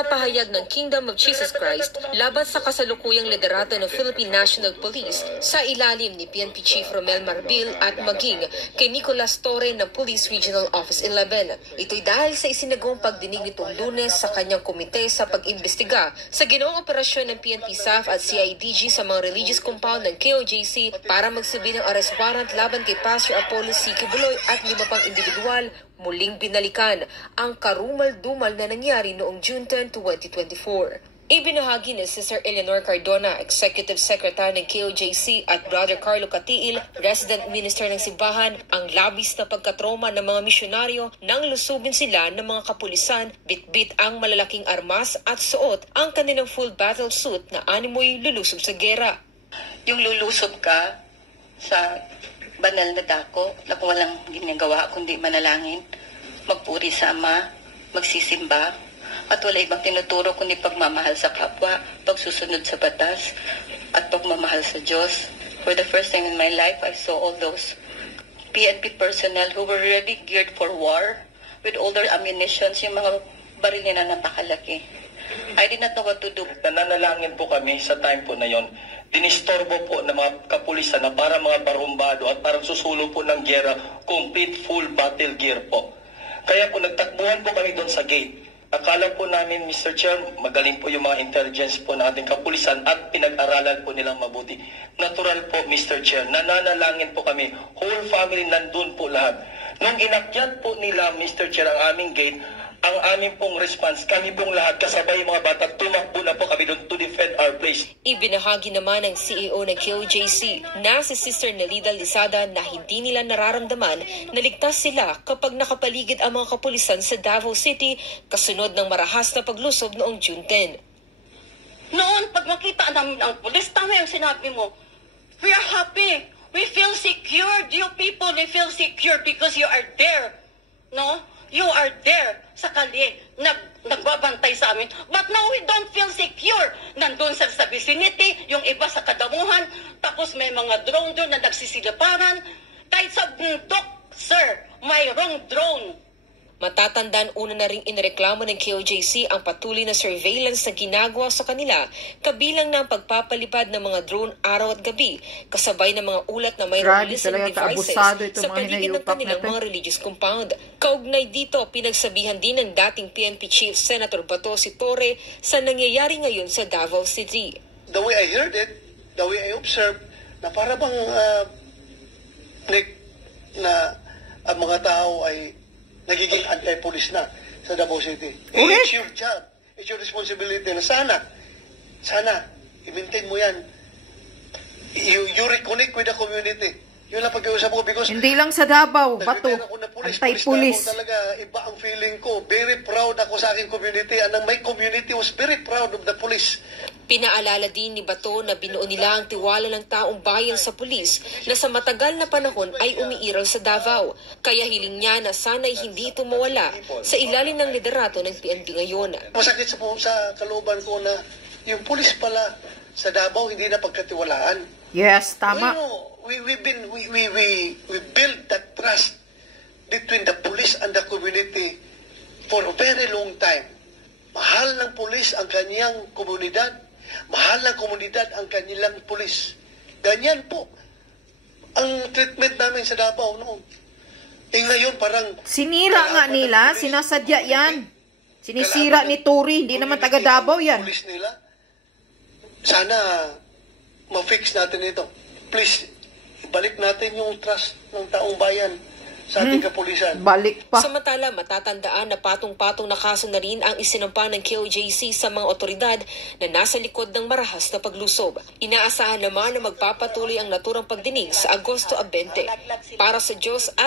mga pahayag ng Kingdom of Jesus Christ laban sa kasalukuyang liderato ng Philippine National Police sa ilalim ni PNP Chief Romel Marbil at maging kay Nicolas Torre ng Police Regional Office 11. Ito'y dahil sa isinagawang pagdinig nitong Lunes sa kanyang komite sa pag-imbestiga sa ginawang operasyon ng PNP SAF at CIDG sa mga religious compound ng KOJC para magsabi ng arrest warrant laban kay Pastor Apollo C. Kibuloy at 5 pang individual. Muling binalikan ang karumal-dumal na nangyari noong June 10, 2024. Ibinahagi ni Sister Eleanor Cardona, Executive Secretary ng KOJC at Brother Carlo Catiil, Resident Minister ng Simbahan, ang labis na pagkatroma ng mga misyonaryo nang lusubin sila ng mga kapulisan, bitbit ang malalaking armas at suot ang kanilang full battle suit na animoy lulusob sa gera. Yung lulusob ka sa banal na dako na walang ginagawa kundi manalangin, magpuri sa Ama, magsisimba, at wala ibang tinuturo kundi pagmamahal sa kapwa, pagsusunod sa batas, at pagmamahal sa Diyos. For the first time in my life, I saw all those PNP personnel who were ready geared for war with all their ammunitions, yung mga baril nila napakalaki. I did not know what to do. Nananalangin po kami sa time po na yon. Dinistorbo po ng mga kapulisan na para mga barumbado at parang susulo po ng gera, complete full battle gear po. Kaya po nagtakbuhan po kami doon sa gate. Akala po namin, Mr. Chair, magaling po yung mga intelligence po ng ating kapulisan at pinag-aralan po nilang mabuti. Natural po, Mr. Chair, nananalangin po kami. Whole family nandun po lahat. Nung inakyat po nila, Mr. Chair, ang aming gate, ang aming pong response, kami pong lahat kasabay mga bata, tumakbo na po kami doon to defend our place. Ibinahagi naman ng CEO ng KOJC na si Sister Nelida Lizada na hindi nila nararamdaman na ligtas sila kapag nakapaligid ang mga kapulisan sa Davao City kasunod ng marahas na paglusob noong June 10. Noon, pag makita namin ang pulis, tama yung sinabi mo, we are happy. We feel secure. You people, we feel secure because you are there. No? You are there sa kalye, nagbabantay sa amin. But now we don't feel secure. Nandun sa vicinity, yung iba sa kadamuhan, tapos may mga drone doon na nagsisiliparan. Kahit sa bundok, sir, mayroong drone. Matatandaan una na ring inireklamo ng KOJC ang patuloy na surveillance na ginagawa sa kanila, kabilang ng pagpapalipad ng mga drone araw at gabi, kasabay ng mga ulat na mayroong listening devices sa paligid ng kanilang mga religious compound. Kaugnay dito, pinagsabihan din ng dating PNP Chief Senator Bato si Torre sa nangyayari ngayon sa Davao City. The way I heard it, the way I observed, na para bang na ang mga tao ay nagiging anti-police na sa Davao City. It's your job. It's your responsibility na sana, i-maintain mo yan. You reconnect with the community. Yun lang pag-iusap ko because hindi lang sa Davao, Bato, anti-police. Talaga, iba ang feeling ko. Very proud ako sa aking community and my community was very proud of the police. Pinaalala din ni Bato na binuo nila ang tiwala ng taong bayan sa pulis na sa matagal na panahon ay umiiral sa Davao. Kaya hiling niya na sana'y hindi ito mawala sa ilalim ng liderato ng PNP ngayon. Masakit sa kalooban ko na yung pulis pala sa Davao hindi na pagkatiwalaan. Yes, tama. We build that trust between the police and the community for a very long time. Mahal ng pulis ang kanyang komunidad. Mahal ng komunidad ang kanilang pulis. Ganyan po ang treatment namin sa Davao noon. Ngayon parang sinira nga nila, sinasadya yan. Sinisira ni Tory, hindi naman taga Davao yan. Pulis nila. Sana ma-fix natin ito. Please, ibalik natin yung trust ng taong bayan sa ating kapulisan. Balik pa. Samantala, matatandaan na patong-patong na kaso na rin ang isinampa ng KOJC sa mga otoridad na nasa likod ng marahas na paglusob. Inaasahan naman na magpapatuloy ang naturang pagdinig sa Agosto 20. Para sa Diyos at